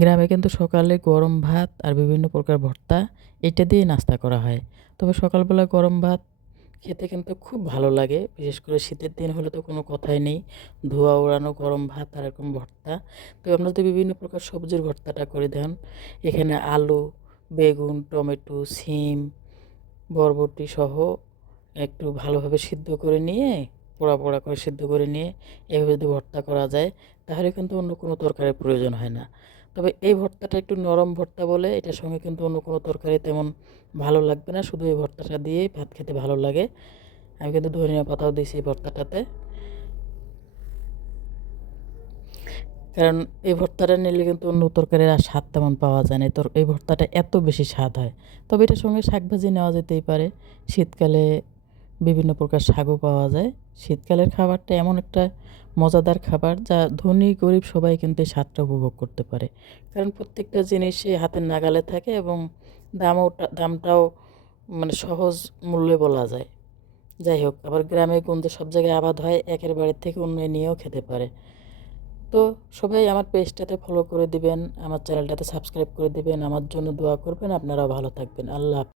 গ্রামে কিন্তু সকালে গরম ভাত আর বিভিন্ন প্রকার ভর্তা এটা দিয়ে নাস্তা করা হয়। তবে সকালবেলা গরম ভাত খেতে কিন্তু খুব ভালো লাগে। বিশেষ করে শীতের দিন হলে তো কোনো কথাই নেই। ধোঁয়া ওড়ানো গরম ভাত আর এরকম ভর্তা। তো আমরা যদি বিভিন্ন প্রকার সবজির ভর্তাটা করে দেন, এখানে আলু, বেগুন, টমেটো, সিম, বরবটি সহ একটু ভালোভাবে সিদ্ধ করে নিয়ে, পোড়া, পোড়া করে সিদ্ধ করে নিয়ে এভাবে যদি ভর্তা করা যায়, তাহলে কিন্তু অন্য কোনো তরকারির প্রয়োজন হয় না। তবে এই ভর্তাটা একটু নরম ভর্তা বলে এটার সঙ্গে কিন্তু অন্য কোনো তরকারি তেমন ভালো লাগবে না। শুধু এই ভর্তাটা দিয়েই ভাত খেতে ভালো লাগে। আমি কিন্তু ধনিয়া পাতাও দিয়েছি এই ভর্তাটাতে। কারণ এই ভর্তাটা নিলে কিন্তু অন্য তরকারির আর স্বাদ তেমন পাওয়া যায় না। এই ভর্তাটা এত বেশি স্বাদ হয়। তবে এটার সঙ্গে শাকভাজি নেওয়া যেতেই পারে। শীতকালে বিভিন্ন প্রকার শাকও পাওয়া যায়। শীতকালের খাবারটা এমন একটা মজাদার খাবার যা ধনী গরিব সবাই কিন্তু এই স্বাদটা উপভোগ করতে পারে। কারণ প্রত্যেকটা জিনিসই হাতের নাগালে থাকে এবং দামটাও মানে সহজ মূল্যে বলা যায়। যাই হোক, আবার গ্রামে গঞ্জে সব জায়গায় আবাদ হয়, একের বাড়ির থেকে অন্য নিয়েও খেতে পারে। তো সবাই আমার পেজটাতে ফলো করে দিবেন, আমার চ্যানেলটাতে সাবস্ক্রাইব করে দিবেন, আমার জন্য দোয়া করবেন। আপনারাও ভালো থাকবেন। আল্লাহ হাফেজ।